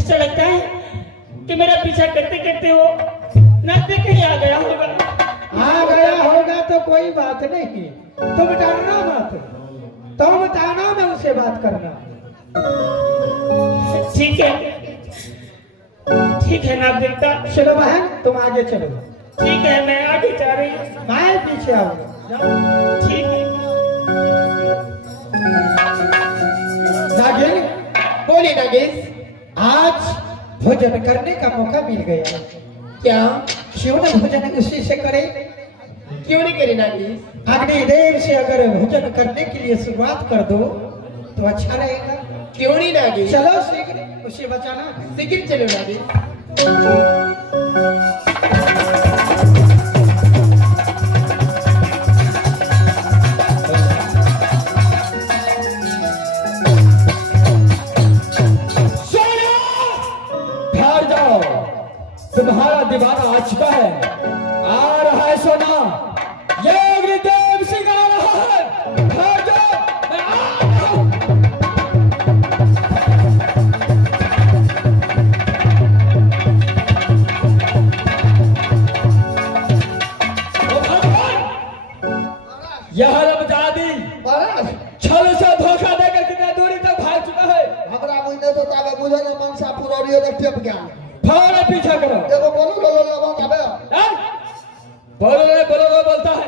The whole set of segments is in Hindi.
ऐसा लगता है कि मेरा पीछा करते करते वो नाते कहीं आ गया होगा। आ गया होगा तो कोई बात नहीं, तुम डरना मत, तुम बताना, मैं उससे बात करना। ठीक है नाथ देवता। चलो बहन तुम आगे चलो। ठीक है मैं आगे जा रही हूँ। मैं पीछे आऊंगा। ठीक है। नागिन बोली नागिन, आज भोजन करने का मौका मिल गया, क्या क्यों न भोजन उसी से करे? क्यों नहीं करी नागिन? अगली देर से अगर भोजन करने के लिए शुरुआत कर दो तो अच्छा रहेगा। क्यों नहीं नागिन? चलो शीघ्र उसे बचाना। शीघ्र चलो नागिन। तुम्हारा दीवाना आ चुका है, आ रहा है सोना, ये अग्निदेव सिंह आ रहा है। ठहर जाओ, मैं आ रहा हूं। ओ भगवान, यह रमजादी छल से धोखा देकर कितने दूरी तक भाग चुका है। हमरा मुझे तो ताबे मुझे ना मनसा पुरोरियो रे टेप गया। फौरन पीछा करो। देखो बोलो बोलो बोलो ताबे। बोलो बोलता है।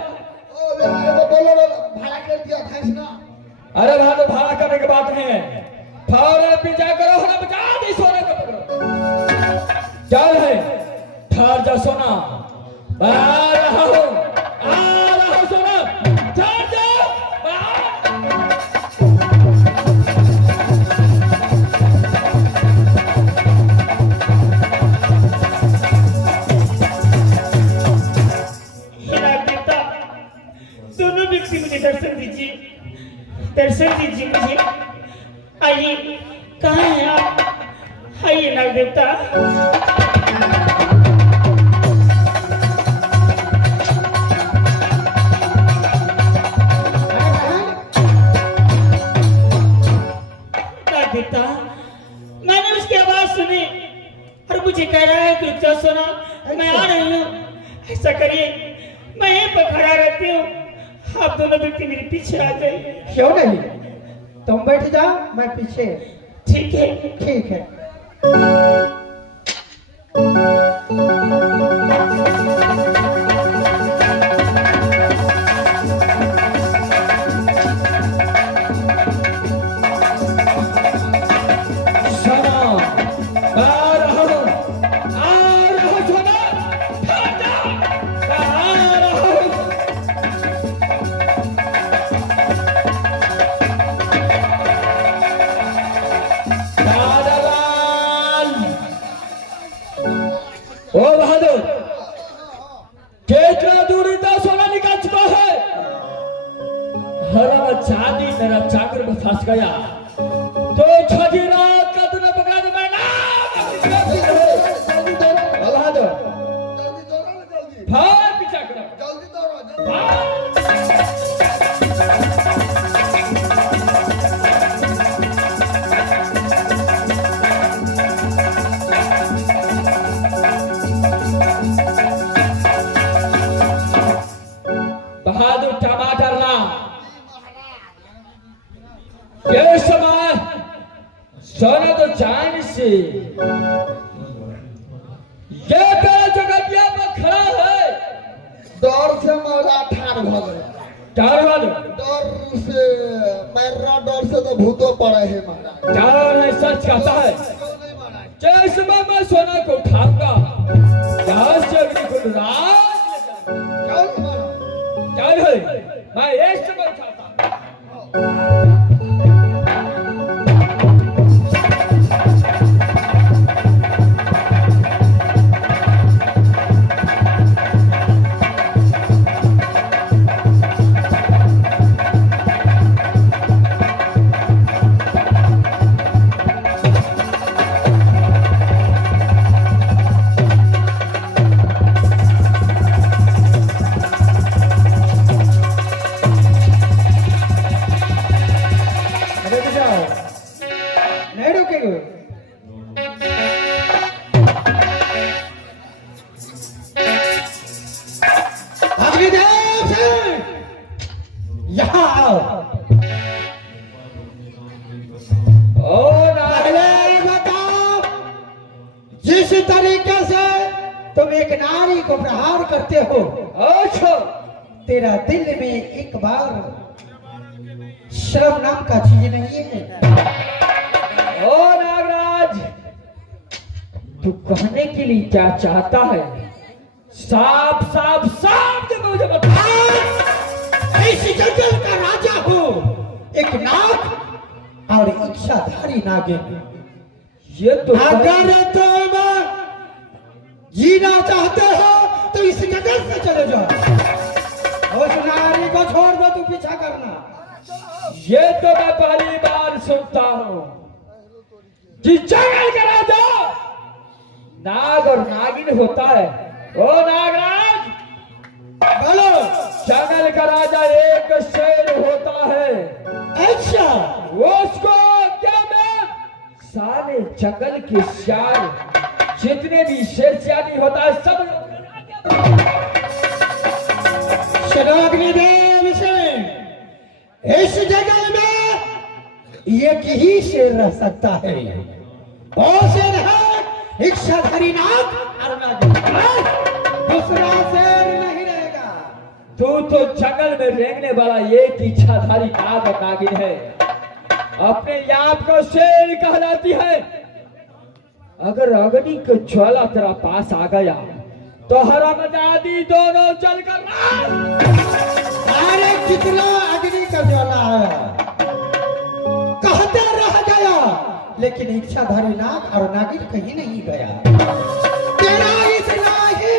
ओ देखो बोलो भाड़ा कर दिया था इसने। अरे भाई तो भाड़ा करने की बात नहीं है, फौरन पीछा करो, होना बचा दे, सोने को पकड़ो। चल है, ठहर जा सोना, आ रहा हूं सोना, ठहर जा। दर्शन दीजिए मुझे। आइए, कहाँ हैं आप? आइए नाग देवता। नाग देवता, मैंने उसकी आवाज सुनी और मुझे कह रहा है कि रुक सोना, मैं आ रही हूँ। ऐसा करिए, मैं यहीं पर खड़ा रहती हूँ, आप दोनों व्यक्ति मेरे पीछे आ जाइए। क्यों नहीं, तुम बैठ जाओ, मैं पीछे। ठीक है। ठीक है। ओ बहादुर, कितना दूरी तक सोना निकल चुका है। हरा चांदी मेरा चाकर में फंस गया, तो छठी रात का तूने पकड़ा तो मैं ना बहादुर, जल्दी दौड़ो ना जल्दी। भाग पीछा करो, जल्दी दौड़ो जल्दी। बहादुर टमाटर ना, ये समय सोना तो चांद से ये पहले जगतिया पर खड़ा है। डर से मेरा ठाड़ हो गया। चार वाले डर से मेरा डर से तो भूतो पड़े है महाराज। चारों ने सच कहता है, नहीं महाराज। जैसे मैं सोना को उठाऊंगा, यहाँ से अग्नि कुंड राज क्यों नहीं महाराज? क्या है, मैं एक समय उठाता हूँ। इस तरीके से तुम एक नारी को प्रहार करते हो। अच्छा, तेरा दिल में एक बार शर्म नाम का चीज नहीं है। ओ नागराज, तू कहने के लिए क्या चाहता है? साफ साफ साफ जब मुझे बता। इस जंगल का राजा हो, एक नाग और इच्छाधारी नागिन। ये तो अगर तुम जीना चाहते हो तो इस जंगल से चले जाओ। उस नारी को छोड़ दो, तू पीछा करना। ये तो मैं पहली बार सुनता हूँ। जिस जंगल का राजा नाग और नागिन होता है। ओ नागराज, बोलो। जंगल का राजा एक शेर होता है। अच्छा, उसको क्या मैं सारे जंगल के शेर, जितने भी शेर सियानी होता है सब शराग्निदेव सिंह, इस जंगल में एक ही शेर रह सकता है। वो शेर है इच्छाधारी नाग और नागिन। दूसरा शेर नहीं रहेगा। तू तो जंगल में रेंगने वाला एक इच्छाधारी नाग और नागिन है। अपने आप को शेर कहलाती है। अगर अग्नि का ज्वाला तेरा पास आ गया तो हरामजादी दोनों चलकर अरे कितना अग्नि का ज्वाला है, कहते रह गया, लेकिन इच्छाधारी नाग और नागिन कहीं नहीं गया। तेरा इतना ही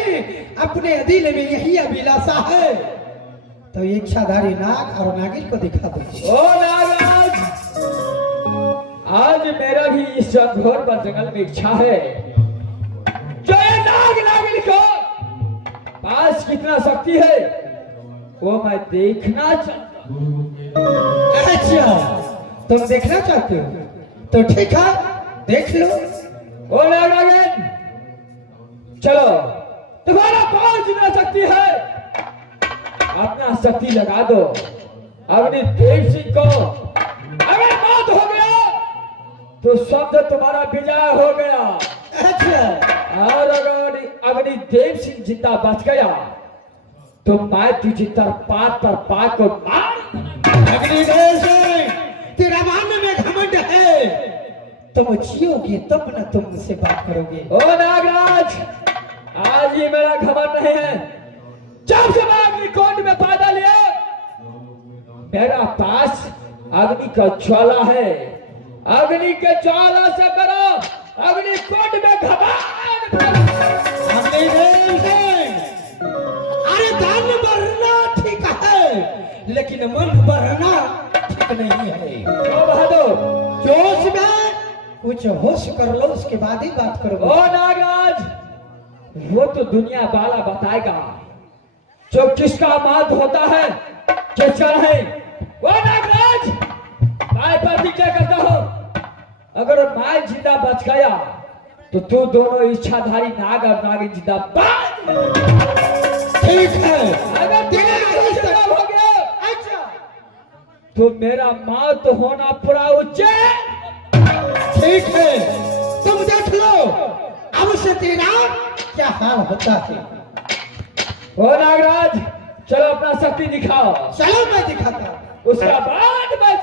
अपने दिल में यही अभिलाषा है तो इच्छाधारी नाग और नागिन को दिखा दो। ओ नागराज, आज मेरा भी इस घोर जंगल में इच्छा है। जो ये नाग नागिन को पास कितना शक्ति है वो मैं देखना चाहता हूं। अच्छा, तुम देखना चाहते हो तो ठीक है, देख लो। ओ नाग नागिन, चलो, तुम्हारा पास जितना शक्ति है अपना शक्ति लगा दो। अग्नि देव सिंह को अगर मौत हो गया तो शब्द तुम्हारा विजय हो गया। अच्छा, और अगर अग्नि देव सिंह जिंदा बच गया तो मैं तुझे तरपात को मार। अग्निदेव सिंह, तेरा मान में घमंड है, तुम जियोगे तब न तुम मुझसे बात करोगे। ओ नागराज, आज ये मेरा घमंड नहीं है। जब से मैं अग्निकुंड में पैदा लिया मेरा पास अग्नि का ज्वाला है। अग्नि के ज्वाला से करो अग्निकुंड में घमंड। अग्निदेव सिंह, अरे दान बढ़ना ठीक है लेकिन मन बढ़ना ठीक नहीं है। ओ बहादुर, जोश में कुछ होश कर लो, उसके बाद ही बात करो। ओ नागराज, वो तो दुनिया वाला बताएगा जो किसका मौत होता है किसका नहीं। वो नागराज, मैं प्रतिज्ञा करता हूँ अगर मैं जिंदा बच गया तो तू दोनों इच्छाधारी नाग और नागिन जिंदा ठीक है। अगर तेरा खत्म हो गया अच्छा, तो मेरा मौत होना पूरा उचित। ठीक है, तुम देख लो अब से तेरा क्या हाल होता है। ओ नागराज, चलो अपना शक्ति दिखाओ। चलो मैं दिखाता हूं। उसका बाद मैं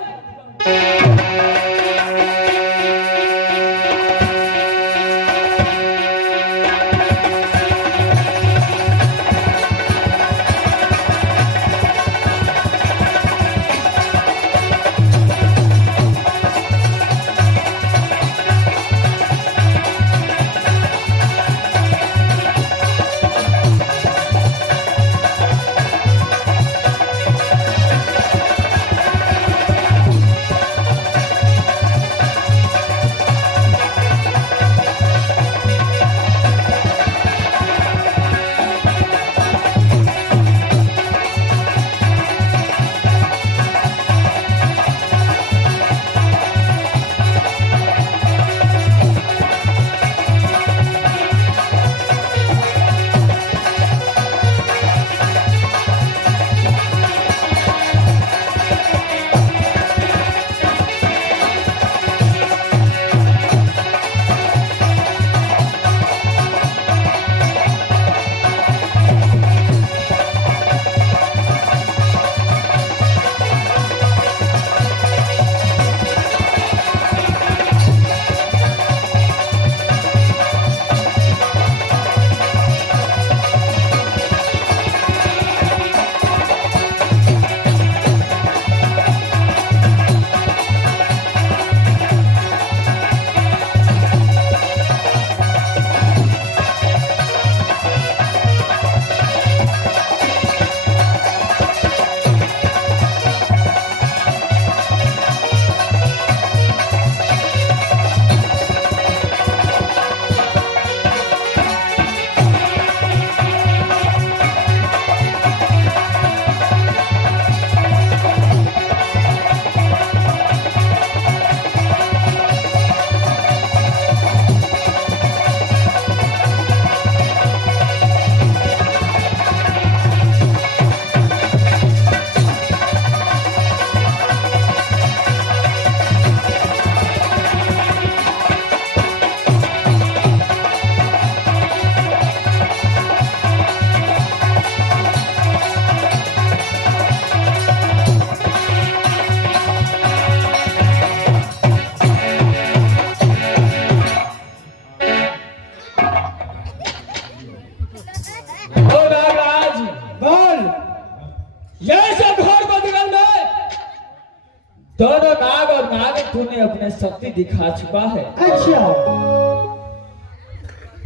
दोनों नाग और नाग तूने अपने शक्ति दिखा चुका है, अच्छा,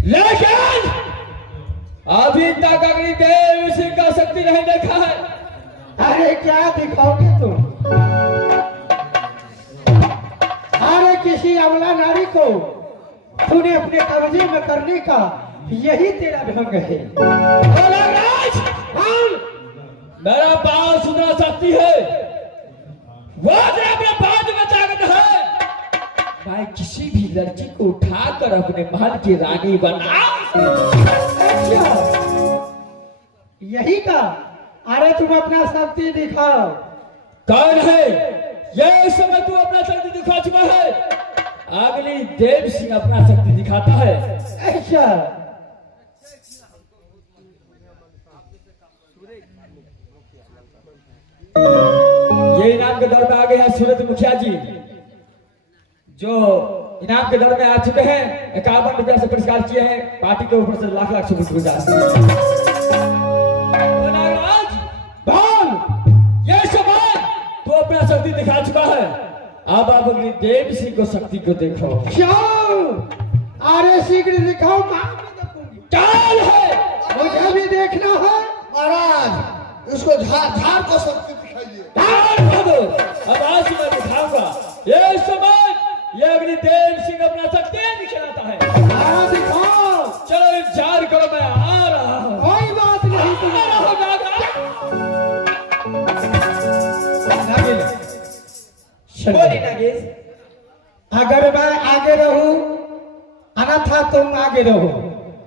लेकिन अभी तक अग्निदेव सिंह का शक्ति नहीं देखा है। अरे क्या दिखाओगे तुम? अरे किसी अबला नारी को तूने अपने कब्जे में करने का यही तेरा ढंग है। नागराज, मेरा पांव सुधरा सकती है, वो अपने पांव में ताकत है। मैं किसी भी लड़की को उठाकर अपने महल की रानी बना। अच्छा, यही का? अरे तुम अपना शक्ति दिखाओ। कौन है ये? समय तू अपना शक्ति दिखा चुका है, अगली देव सिंह अपना शक्ति दिखाता है। अच्छा, ये इनाम के दौर में आ गए हैं सूरत मुखिया जी, जो इनाम के दौर में आ चुके हैं। 51 रुपया से पुरस्कार किए हैं, पार्टी के ऊपर से लाख लाख शुक्रगुजार। ये सवाल तो अपना शक्ति दिखा चुका है, अब आप अगली देव सिंह को शक्ति को देखो। जाओ, अरे शीघ्र दिखाओ। कहाँ पे देखूंगी? काल है, मुझे भी देखना है। महाराज इसको झाड़ को शक्ति दिखाइए। अब आज मैं दिखाऊंगा। ये समय ये अग्नि देव सिंह अपना शक्ति दिखाता है। हाँ दिखाओ। चलो इंतजार करो, मैं आ रहा हूँ। कोई बात नहीं, तुम आ रहा हूँ नागा। बोली नागेश। अगर मैं आगे रहूं, अन्यथा तुम आगे रहो।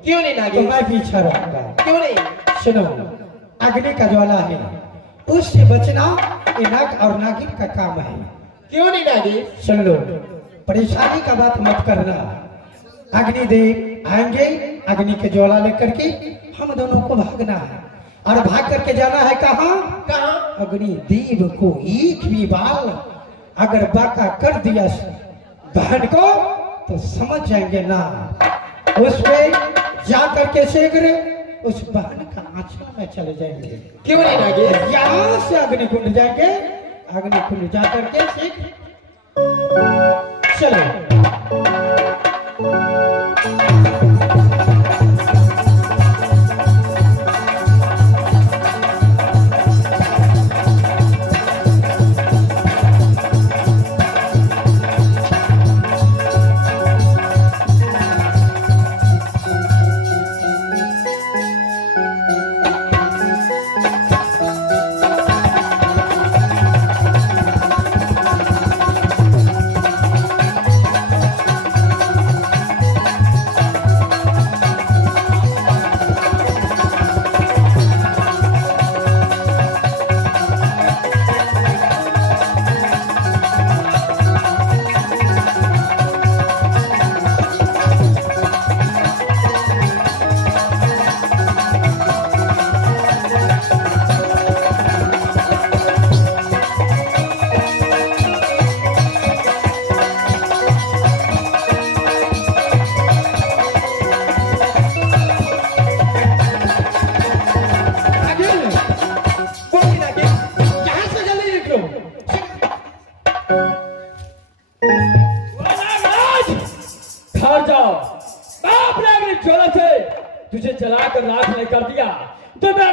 क्यों नहीं तो नागेश? मैं पीछे रहूंगा। क्यों नहीं? सुनो, अग्नि का ज्वाला है, उससे बचना ये नाग और नागिन का काम है। क्यों नहीं नागेश? सुन लो, परेशानी का बात मत करना। अग्निदेव आएंगे, अग्नि के ज्वाला लेकर के हम दोनों को भागना है, और भाग करके जाना है कहाँ? कहाँ? अग्निदेव को एक भी बाल अगर बाका कर दिया बहन को तो समझ जाएंगे ना। उसमें जा करके शीघ्र उस बहन का आंचल में चले जाएंगे। क्यों नहीं नागेश? यहाँ से अग्निकुंड जाएंगे, अग्निकुंड जा करके शीघ्र चलो। तुझे जलाकर राख नहीं कर दिया तो मैं